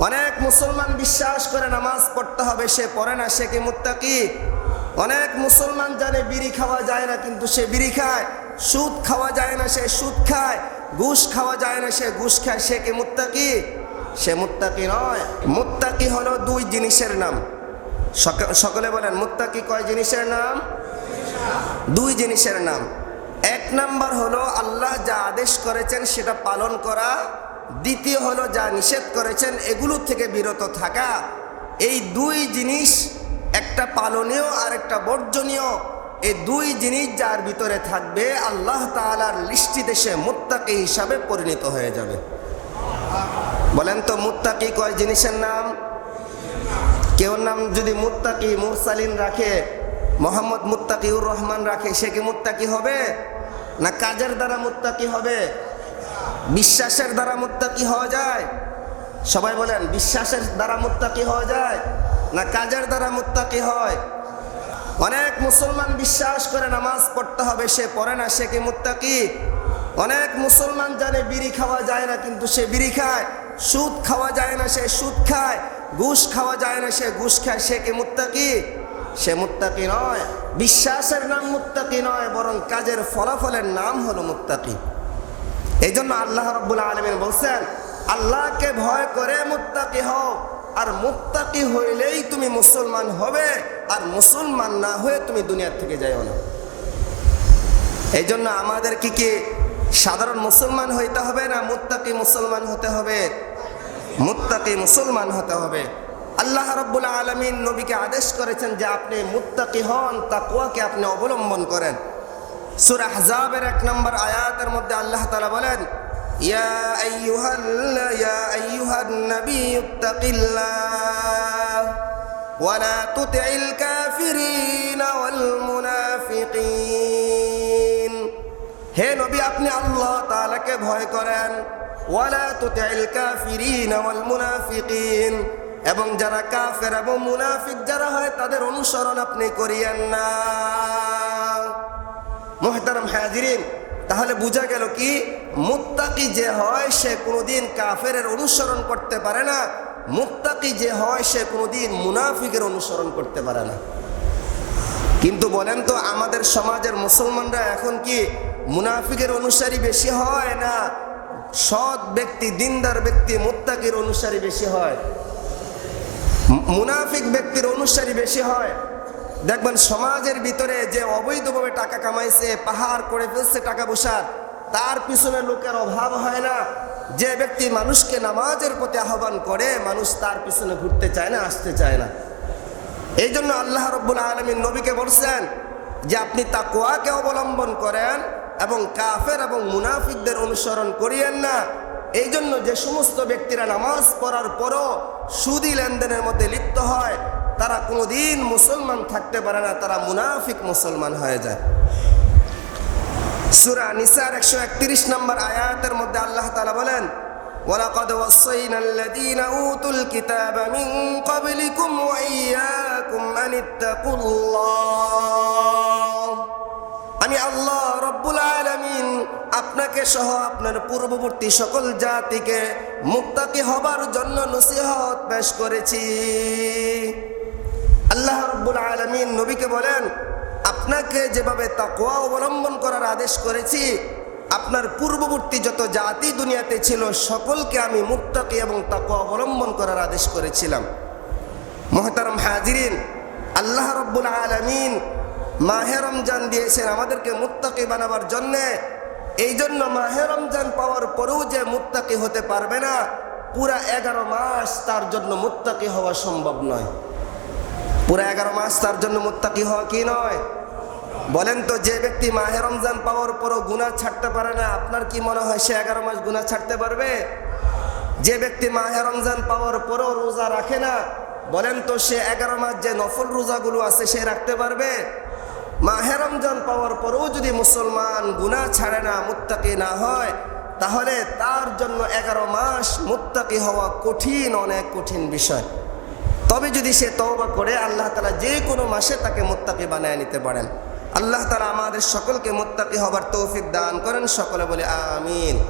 অনেক মুসলমান বিশ্বাস করে নামাজ পড়তে হবে, সে পড়ে না, সে কি মুত্তাকি? অনেক মুসলমান জানে বিড়ি খাওয়া যায় না, কিন্তু সে বিড়ি খায়। সুদ খাওয়া যায় না, সে সুদ খায়। ঘুষ খাওয়া যায় না, সে ঘুষ খায়। সে কি মুত্তাকি? সে মুত্তাকি নয়। মুত্তাকি হলো দুই জিনিসের নাম। সক- সকলে বলেন, মুত্তাকি কয় জিনিসের নাম? দুই জিনিসের নাম। এক নাম্বার হলো, আল্লাহ যা আদেশ করেছেন, সেটা পালন করা দ্বিতীয় হলো যা নিষেধ করেছেন, এগুলো থেকে বিরত থাকা। এই দুই জিনিস, একটা পালনীয় আর একটা বর্জনীয়, এই দুই জিনিস যার ভিতরে থাকবে, আল্লাহ তাআলার লিস্টিতে সে মুত্তাকি হিসাবে পরিণত হয়ে যাবে। বলেন তো, মুত্তাকি কয় জিনিসের নাম? কেউ নাম যদি মুত্তাকি মুরসালিন রাখে, মোহাম্মদ মুত্তাকিউর রহমান রাখে, সে কি মুত্তাকি হবে? না কাজের দ্বারা মুত্তাকি হবে? বিশ্বাসের দ্বারা মুত্তাকি হওয়া যায়। সবাই বলেন, বিশ্বাসের দ্বারা মুত্তাকি হওয়া যায় না কাজের দ্বারা মুত্তাকি হয়? অনেক মুসলমান বিশ্বাস করে নামাজ পড়তে হবে, সে পড়ে না, সে কি মুত্তাকি? অনেক মুসলমান জানে বিড়ি খাওয়া যায় না, কিন্তু সে বিড়ি খায়। সুদ খাওয়া যায় না, সে সুদ খায়। ঘুষ খাওয়া যায় না, সে ঘুষ খায়, সে কি মুত্তাকি? সে মুত্তাকি নয়। বিশ্বাসের নাম মুত্তাকি নয়, বরং কাজের ফলাফলের নাম হলো মুত্তাকি। এই জন্য আল্লাহ রব্বুল আলমিন বলছেন, আল্লাহকে ভয় করে মুত্তাকি হও, আর মুত্তাকি হইলেই তুমি মুসলমান হবে, আর মুসলমান না হয়ে তুমি দুনিয়ার থেকে যাইও না। এই জন্য আমাদের কি কি সাধারণ মুসলমান হইতে হবে না মুত্তাকি মুসলমান হতে হবে? মুত্তাকি মুসলমান হতে হবে। আল্লাহ রব্বুল আলমিন নবীকে আদেশ করেছেন যে আপনি মুত্তাকি হন তাকুয়াকে আপনি অবলম্বন করেন। সূরা আহজাবের এক নম্বর আয়াতের মধ্যে আল্লাহ তাআলা বলেন, ইয়া আইয়ুহাল ইয়া আইয়ুহান নবী, ইত্তাকিল্লাহ তুতিল কাফিরিন ওয়াল মুনাফিকিন। হে নবী, আপনি আল্লাহ তাআলাকে ভয় করেন। ওয়ালা তুতিল কাফিরিন ওয়াল মুনাফিকিন। এবং যারা কাফের এবং মুনাফিক, যারা হয়, তাদের অনুসরণ আপনি করিয়েন না। মোহতারাম হাজিরিন, তাহলে বোঝা গেল কি? মুত্তাকি যে হয় সে কোনোদিন কাফের অনুসরণ করতে পারে না। মুত্তাকি যে হয় সে কোনোদিন মুনাফিকের অনুসরণ করতে পারে না। কিন্তু বলেন তো, আমাদের সমাজের মুসলমানরা এখন কি মুনাফিকের অনুসারী বেশি হয় না সৎ ব্যক্তি, দিনদার ব্যক্তি, মুত্তাকির অনুসারী বেশি হয়? মুনাফিক ব্যক্তির অনুসারী বেশি হয়? দেখবেন সমাজের ভিতরে যে অবৈধভাবে টাকা কামাইছে, পাহাড় করে ফেলছে টাকা পয়সার তার পিছনে লোকের অভাব হয় না। যে ব্যক্তি মানুষকে নামাজের প্রতি আহ্বান করে, মানুষ তার পিছনে ঘুরতে চায় না, আসতে চায় না। এই জন্য আল্লাহ রব্বুল আলমীর নবীকে বলছেন যে, আপনি তা কোয়াকে অবলম্বন করেন এবং কাফের এবং মুনাফিকদের অনুসরণ করিয়েন না। এই জন্য যে সমস্ত ব্যক্তিরা নামাজ পড়ার পরও সুদি লেনদেনের মধ্যে লিপ্ত হয় তারা কোনোদিন মুসলমান থাকতে পারে না তারা মুনাফিক মুসলমান হয়ে যায় সুরা নিসার একশো একত্রিশ নম্বর আয়াতের মধ্যে আল্লাহ তালা বলেন ولقد وصينا الذين أوتوا الكتاب من قبلكم وإياكم أن اتقوا الله আমি আল্লাহ রব্বুল আলামিন আপনাকে সহ আপনার পূর্ববর্তী সকল জাতিকে মুক্তাকি হবার জন্য নসিহত পেশ করেছি আল্লাহ রব্বুল আলমিন নবীকে বলেন, আপনাকে যেভাবে তাকোয়া অবলম্বন করার আদেশ করেছি, আপনার পূর্ববর্তী যত জাতি দুনিয়াতে ছিল, সকলকে আমি মুক্তাকি এবং তাকোয়া অবলম্বন করার আদেশ করেছিলাম। মোহতারম হাজিরিন, আল্লাহ রব্বুল আলমিন মাহে রমজান দিয়েছেন আমাদেরকে মুত্তাকি বানাবার জন্যে। এই জন্য মাহে রমজান পাওয়ার পরেও যে মুত্তাকি হতে পারবে না, পুরা এগারো মাস তার জন্য মুত্তাকি হওয়া সম্ভব নয়। পুরো এগারো মাস তার জন্য মুত্তাকি হওয়া কি নয়? বলেন তো, যে ব্যক্তি মাহে রমজান পাওয়ার পরও গুণা ছাড়তে পারে না, আপনার কি মনে হয় সে এগারো মাস গুণা ছাড়তে পারবে? যে ব্যক্তি মাহে রমজান পাওয়ার পরও রোজা রাখে না, বলেন তো সে এগারো মাস যে নফল রোজাগুলো আছে সে রাখতে পারবে? মাহে রমজান পাওয়ার পরেও যদি মুসলমান গুণা ছাড়ে না, মুত্তাকি না হয়, তাহলে তার জন্য এগারো মাস মুত্তাকি হওয়া কঠিন, অনেক কঠিন বিষয়। তবে যদি সে তওবা করে, আল্লাহ তালা যে কোনো মাসে তাকে মোত্তাকি বানায় নিতে পারেন। আল্লাহ তালা আমাদের সকলকে মোত্তাকি হবার তৌফিক দান করেন। সকলে বলে আমিন।